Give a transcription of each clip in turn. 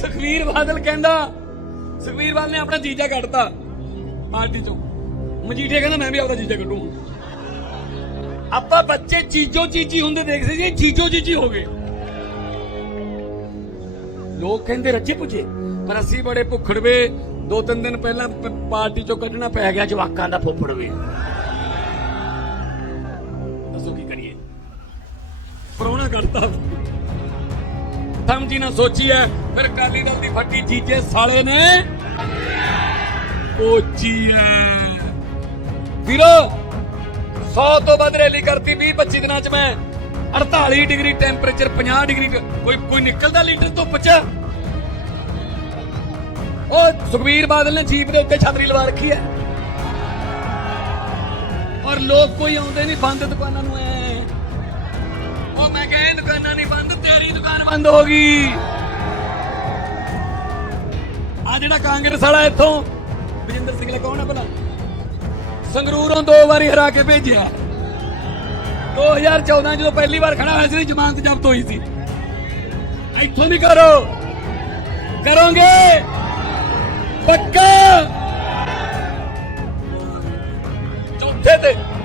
ਸੁਖਵੀਰ ਬਾਦਲ ਕਹਿੰਦਾ, ਸੁਖਵੀਰ ਬਾਦਲ ਨੇ ਆਪਣਾ ਜੀਜਾ ਕੱਢਤਾ ਪਾਰਟੀ ਚੋਂ। ਮਜੀਠੀਆ ਕਹਿੰਦਾ, ਮੈਂ ਵੀ ਆਪਦਾ ਜੀਜਾ ਕੱਢੂ। ਆਪਾਂ ਬੱਚੇ ਚੀਜੋ ਚੀਜੀ ਹੁੰਦੇ ਦੇਖਦੇ ਸੀ, ਚੀਜੋ ਚੀਜੀ ਹੋ ਗਏ। ਲੋਕ ਕਹਿੰਦੇ, ਰੱਜੇ ਪੁੱਜੇ। ਪਰ ਅਸੀਂ ਬੜੇ ਭੁੱਖੜਵੇ, ਦੋ ਤਿੰਨ ਦਿਨ ਪਹਿਲਾਂ ਪਾਰਟੀ ਚੋਂ ਕੱਢਣਾ ਪੈ ਗਿਆ, ਜਵਾਕਾਂ ਦਾ ਫੁੱਫੜ ਫੁੱਫੜਵੇ। ਦੱਸੋ ਕੀ ਕਰੀਏ? ਪਰੋਣਾ ਕਰਤਾ ਸਮਝੀ ਨਾ ਸੋਚੀ ਹੈ, ਫਿਰ ਅਕਾਲੀ ਦਲ ਦੀ ਫੱਟੀ ਜੀਜੇ ਸਾਲੇ ਨੇ ਪੋਚੀ ਐ ਵੀਰੋ 100 ਤੋਂ ਵੱਧ ਰੈਲੀ ਕਰਤੀ 20 25 ਦਿਨਾਂ ਚ ਮੈਂ। 48 ਡਿਗਰੀ ਟੈਂਪਰੇਚਰ 50 ਡਿਗਰੀ ਕੋਈ ਕੋਈ ਨਿਕਲਦਾ ਲੀਟਰ ਧੁੱਪ ਚ? ਉਹ ਸੁਖਬੀਰ ਬਾਦਲ ਨੇ ਜੀਪ ਦੇ ਉੱਤੇ ਛਤਰੀ ਲਵਾ ਰੱਖੀ ਹੈ। ਔਰ ਲੋਕ ਕੋਈ ਆਉਂਦੇ ਨਹੀਂ, ਬੰਦ ਦੁਕਾਨਾਂ ਨੂੰ ਐ। ਉਹ ਮੈਂ ਕਿਹਾ ਦੁਕਾਨਾਂ ਨਹੀਂ ਤੇਰੀ ਦੁਕਾਨ ਬੰਦ ਹੋ ਗਈ। ਆ ਜਿਹੜਾ ਕਾਂਗਰਸ ਵਾਲਾ ਇੱਥੋਂ ਵਿਜੇਂਦਰ ਸਿੰਘ ਕੌਣ ਹੈ ਭਲਾ? ਸੰਗਰੂਰੋਂ ਦੋ ਵਾਰੀ ਹਰਾ ਕੇ ਭੇਜਿਆ। 2014 ਜਦੋਂ ਪਹਿਲੀ ਵਾਰ ਖੜਾ ਹੋਇਆ ਸੀ, ਜ਼ਮਾਨਤ ਜ਼ਬਤ ਹੋਈ ਸੀ। ਇੱਥੋਂ ਨਹੀਂ ਕਰੋ। ਕਰੋਗੇ। ਪੱਕਾ। ਚੌਥੇ ਤੇ।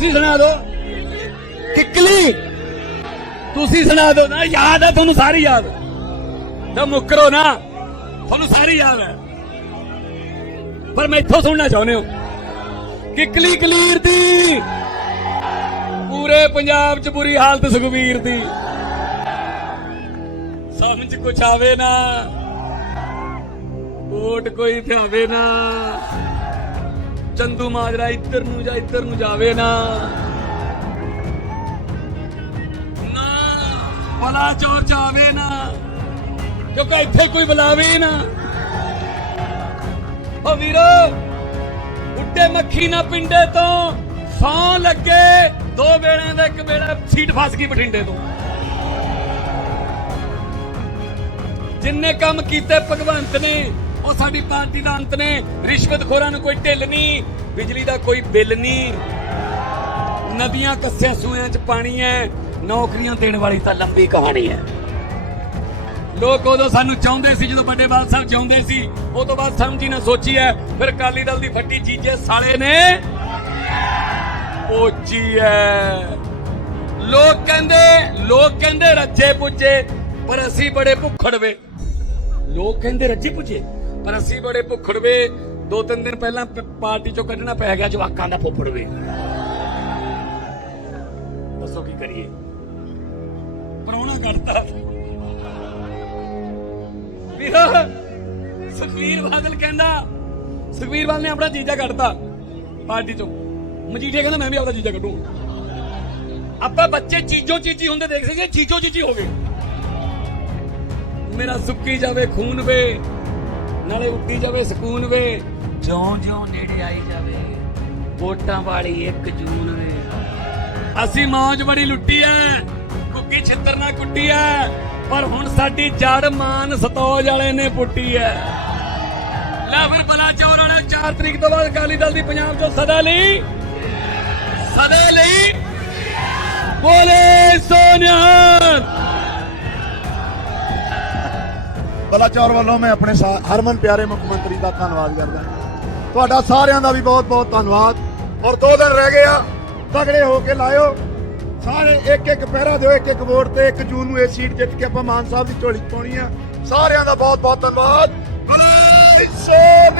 ਤੁਸੀਂ ਸੁਣਾ ਦਿਓ। ਕਿੱਕਲੀ। ਤੁਸੀਂ ਸੁਣਾ ਦਿਓ ਨਾ, ਯਾਦ ਹੈ ਤੁਹਾਨੂੰ ਸਾਰੀ ਯਾਦ। ਤਾਂ ਮੁੱਕਰੋ ਨਾ, ਤੁਹਾਨੂੰ ਸਾਰੀ ਯਾਦ ਹੈ। ਪਰ ਮੈਂ ਇੱਥੋਂ ਸੁਣਨਾ ਚਾਹੁੰਦੇ ਹੋ। ਕਿੱਕਲੀ ਕਲੀਰ ਦੀ। ਪੂਰੇ ਪੰਜਾਬ 'ਚ ਬੁਰੀ ਹਾਲਤ ਸੁਖਵੀਰ ਦੀ। ਸਮਝ ਕੁਛ ਆਵੇ ਨਾ ਕੋਟ ਕੋਈ ਧਿਆਵੇ ਨਾ। ਚੰਦੂ ਮਾਜਰਾ ਇੱਧਰ ਨੂੰ ਜਾਂ ਇੱਧਰ ਨੂੰ ਜਾਵੇ ਨਾ। ਨਾ ਬਲਾ ਚੋਰ ਜਾਵੇ ਨਾ। ਕਿਉਂਕਿ ਇੱਥੇ ਕੋਈ ਬੁਲਾਵੇ ਹੀ ਨਾ। ਓ ਵੀਰੋ ਉੱਡੇ ਮੱਖੀ ਨਾ ਪਿੰਡੇ ਤੋਂ, ਸੌ ਲੱਗੇ, ਦੋ ਵੇਲਿਆਂ ਦਾ ਇੱਕ ਵੇਲਾ ਸੀਟ ਫਸ ਗਈ ਬਠਿੰਡੇ ਤੋਂ। ਜਿੰਨੇ ਕੰਮ ਕੀਤੇ ਭਗਵੰਤ ਨੇ ਉਹ ਸਾਡੀ ਪਾਰਟੀ ਦਾ ਅੰਤ ਨੇ। ਰਿਸ਼ਵਤਖੋਰਾਂ ਨੂੰ ਕੋਈ ਢਿੱਲ ਨਹੀਂ, ਬਿਜਲੀ ਦਾ ਕੋਈ ਬਿੱਲ ਨਹੀਂ। ਨਦੀਆਂ ਕੱਸਿਆ ਸੂਆਂ 'ਚ ਪਾਣੀ ਹੈ, ਨੌਕਰੀਆਂ ਦੇਣ ਵਾਲੀ ਤਾਂ ਲੰਬੀ ਕਹਾਣੀ ਹੈ। ਲੋਕ ਉਦੋਂ ਸਾਨੂੰ ਚਾਹੁੰਦੇ ਸੀ ਜਦੋਂ ਵੱਡੇ ਬਾਲ ਸਾਹਿਬ ਚਾਹੁੰਦੇ ਸੀ, ਉਹ ਤੋਂ ਬਾਅਦ ਸਮਝੀ ਨਾ ਸੋਚੀ ਹੈ, ਫਿਰ ਕਾਲੀ ਦਲ ਦੀ ਫੱਟੀ ਜੀਜੇ ਸਾਲੇ ਨੇ ਪੋਚੀ ਹੈ। ਲੋਕ ਕਹਿੰਦੇ ਲੋਕ ਕਹਿੰਦੇ ਰੱਜੇ ਪੁੱਜੇ, ਪਰ ਅਸੀਂ ਬੜੇ ਭੁੱਖੜ ਵੇ। ਲੋਕ ਕਹਿੰਦੇ ਰੱਜੇ ਪੁੱਜੇ। ਪਰ ਅਸੀਂ ਬੜੇ ਭੁੱਖੜਵੇ ਦੋ ਤਿੰਨ ਦਿਨ ਪਹਿਲਾਂ ਪਾਰਟੀ ਚੋਂ ਕੱਢਣਾ ਪੈ ਗਿਆ, ਜਵਾਕਾਂ ਦਾ ਫੁੱਫੜਵੇ ਦੱਸੋ ਕੀ ਕਰੀਏ? ਪਰੋਣਾ ਕਰਤਾ। ਵੀਰੋ ਸੁਖਵੀਰ ਬਾਦਲ ਕਹਿੰਦਾ, ਸੁਖਵੀਰ ਬਾਦਲ ਨੇ ਆਪਣਾ ਜੀਜਾ ਕੱਢਤਾ ਪਾਰਟੀ ਚੋਂ। ਮਜੀਠੀਆ ਕਹਿੰਦਾ, ਮੈਂ ਵੀ ਆਪਣਾ ਜੀਜਾ ਕੱਢੂ। ਆਪਾਂ ਬੱਚੇ ਚੀਜੋ ਚੀਜੀ ਹੁੰਦੇ ਦੇਖ ਸੀਗੇ ਚੀਜੋ ਚੀਜੀ ਹੋ ਗਏ। ਮੇਰਾ ਸੁੱਕੀ ਜਾਵੇ ਖੂਨ ਵੇ। ਨਾਲੇ ਉੱਡੀ ਜਾਵੇ ਸਕੂਨ ਵੇ। ਜਿਉਂ ਜਿਉਂ ਨੇੜੇ ਆਈ ਜਾਵੇ ਵੋਟਾਂ ਵਾਲੀ 1 ਜੂਨ ਵੇ। ਅਸੀਂ ਮੌਜ ਬੜੀ ਲੁੱਟੀ ਐ ਕੁੱਕੀ ਛਿੱਤਰ ਨਾ ਕੁੱਟੀ ਐ ਪਰ ਹੁਣ ਸਾਡੀ ਜੜ ਮਾਨ ਸਤੌਜ ਵਾਲੇ ਨੇ ਪੁੱਟੀ ਐ। ਲੈ ਫਿਰ ਬਲਾ ਚੌਰ ਵਾਲੇ 4 ਤਰੀਕ ਤੋਂ ਬਾਅਦ ਅਕਾਲੀ ਦਲ ਦੀ ਪੰਜਾਬ ਤੋਂ ਸਦਾ ਲਈ। ਸਦਾ ਲਈ। ਬੋਲੇ ਸੋਨਿਆ। ਬਲਾਚੌਰ ਵੱਲੋਂ ਮੈਂ ਆਪਣੇ ਹਰਮਨ ਪਿਆਰੇ ਮੁੱਖ ਮੰਤਰੀ ਦਾ ਧੰਨਵਾਦ ਕਰਦਾ। ਤੁਹਾਡਾ ਸਾਰਿਆਂ ਦਾ ਵੀ ਬਹੁਤ ਬਹੁਤ ਧੰਨਵਾਦ। ਔਰ ਦੋ ਦਿਨ ਰਹਿ ਗਏ ਆ, ਤਗੜੇ ਹੋ ਕੇ ਲਾਇਓ। ਸਾਰੇ ਇੱਕ ਇੱਕ ਪਹਿਰਾ ਦਿਓ, ਇੱਕ ਇੱਕ ਵੋਟ ਤੇ 1 ਜੂਨ ਨੂੰ ਇਹ ਸੀਟ ਜਿੱਤ ਕੇ ਆਪਾਂ ਮਾਨ ਸਾਹਿਬ ਦੀ ਝੋਲੀ ਪਾਉਣੀ ਆ। ਸਾਰਿਆਂ ਦਾ ਬਹੁਤ ਬਹੁਤ ਧੰਨਵਾਦ। ਬੋਲੇ ਸੋ